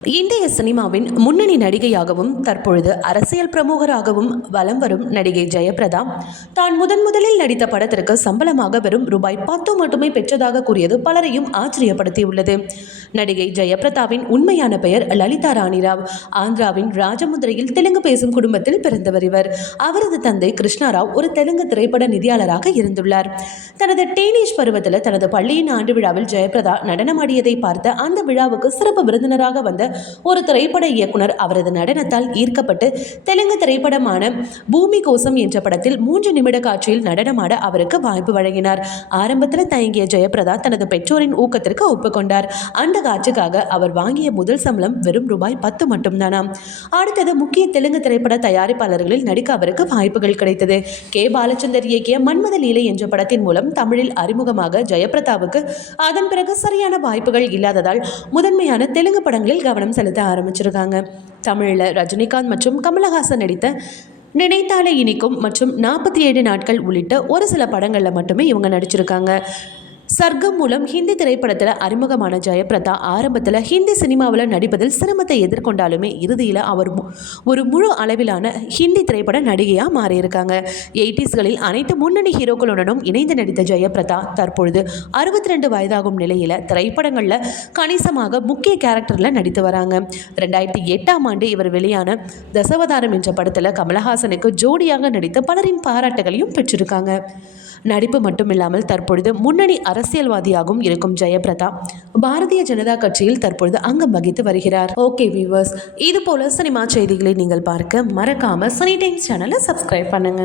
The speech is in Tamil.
இந்திய சினிமாவின் முன்னணி நடிகையாகவும் தற்பொழுது அரசியல் பிரமுகராகவும் வலம் வரும் நடிகை ஜெயபிரதா தான் முதன் முதலில் நடித்த படத்திற்கு சம்பளமாக வெறும் ரூபாய் பத்து மட்டுமே பெற்றதாக கூறியது பலரையும் ஆச்சரியப்படுத்தியுள்ளது. நடிகை ஜெயபிரதாவின் உண்மையான பெயர் லலிதா ராணிராவ். ஆந்திராவின் ராஜமுந்திரையில் தெலுங்கு பேசும் குடும்பத்தில் பிறந்தவர் இவர். அவரது தந்தை கிருஷ்ணாராவ் ஒரு தெலுங்கு திரைப்பட நிதியாளராக இருந்துள்ளார். தனது டீனேஜ் பருவத்தில் தனது பள்ளியின் ஆண்டு விழாவில் ஜெயபிரதா நடனமாடியதை பார்த்த அந்த விழாவுக்கு சிறப்பு விருந்தினராக வந்த ஒரு திரைப்பட இயக்குனர். அவரது நடனத்தால் ஈர்க்கப்பட்டு தெலுங்கு திரைப்படமான பூமி கோசம் என்ற படத்தில் மூன்று நிமிட காட்சியில் நடனமாட அவருக்கு வாய்ப்பு வழங்கினார். ஆரம்பத்தில் தயங்கிய ஜெயபிரதா தனது பெற்றோரின் ஊக்கத்திற்கு ஒப்புக்கொண்டார் அந்த காட்சிக்காக அவர் வாங்கிய முதல் சம்பளம் வெறும் ரூபாய் பத்து மட்டும்தானாம். அடுத்தது முக்கிய தெலுங்கு திரைப்பட தயாரிப்பாளர்களில் நடிக்க அவருக்கு வாய்ப்புகள் கிடைத்தது. கே. பாலச்சந்தர் இயக்கிய மன்மத லீலை என்ற படத்தின் மூலம் தமிழில் அறிமுகமாக ஜெயபிரதாவுக்கு அதன் பிறகு சரியான வாய்ப்புகள் இல்லாததால் முதன்மையான தெலுங்கு படங்களில் கவனம் செலுத்த ஆரம்பிச்சிருக்காங்க. தமிழில் ரஜினிகாந்த் மற்றும் கமலஹாசன் நடித்த நினைத்தாலே இனிக்கும் மற்றும் நாற்பத்தி ஏழு நாட்கள் உள்ளிட்ட ஒரு சில படங்களில் மட்டுமே இவங்க நடிச்சிருக்காங்க. சர்க்கம் மூலம் ஹிந்தி திரைப்படத்தில் அறிமுகமான ஜெயபிரதா ஆரம்பத்தில் ஹிந்தி சினிமாவில் நடிப்பதில் சிரமத்தை எதிர்கொண்டாலுமே இறுதியில் அவர் மு- ஒரு முழு அளவிலான ஹிந்தி திரைப்பட நடிகையாக மாறியிருக்காங்க. எயிட்டிஸ்களில் அனைத்து முன்னணி ஹீரோக்களுடனும் இணைந்து நடித்த ஜெயபிரதா தற்பொழுது அறுபத்தி ரெண்டு வயதாகும் நிலையில் திரைப்படங்களில் கணிசமாக முக்கிய கேரக்டரில் நடித்து வராங்க. ரெண்டாயிரத்தி எட்டாம் ஆண்டு இவர் வெளியான தசவதாரம் என்ற படத்தில் கமலஹாசனுக்கு ஜோடியாக நடித்து பலரின் பாராட்டுகளையும் பெற்றிருக்காங்க. நடிப்பு மட்டும் இல்லாமல் தற்பொழுது முன்னணி அரசியல்வாதியாகவும் இருக்கும் ஜெயபிரதா பாரதிய ஜனதா கட்சியில் தற்பொழுது அங்கம் வகித்து வருகிறார். ஓகே வியூவர்ஸ் இது போல சினிமா செய்திகளை நீங்கள் பார்க்க மறக்காம சனி டைம்ஸ் சேனலை சப்ஸ்கிரைப் பண்ணுங்க.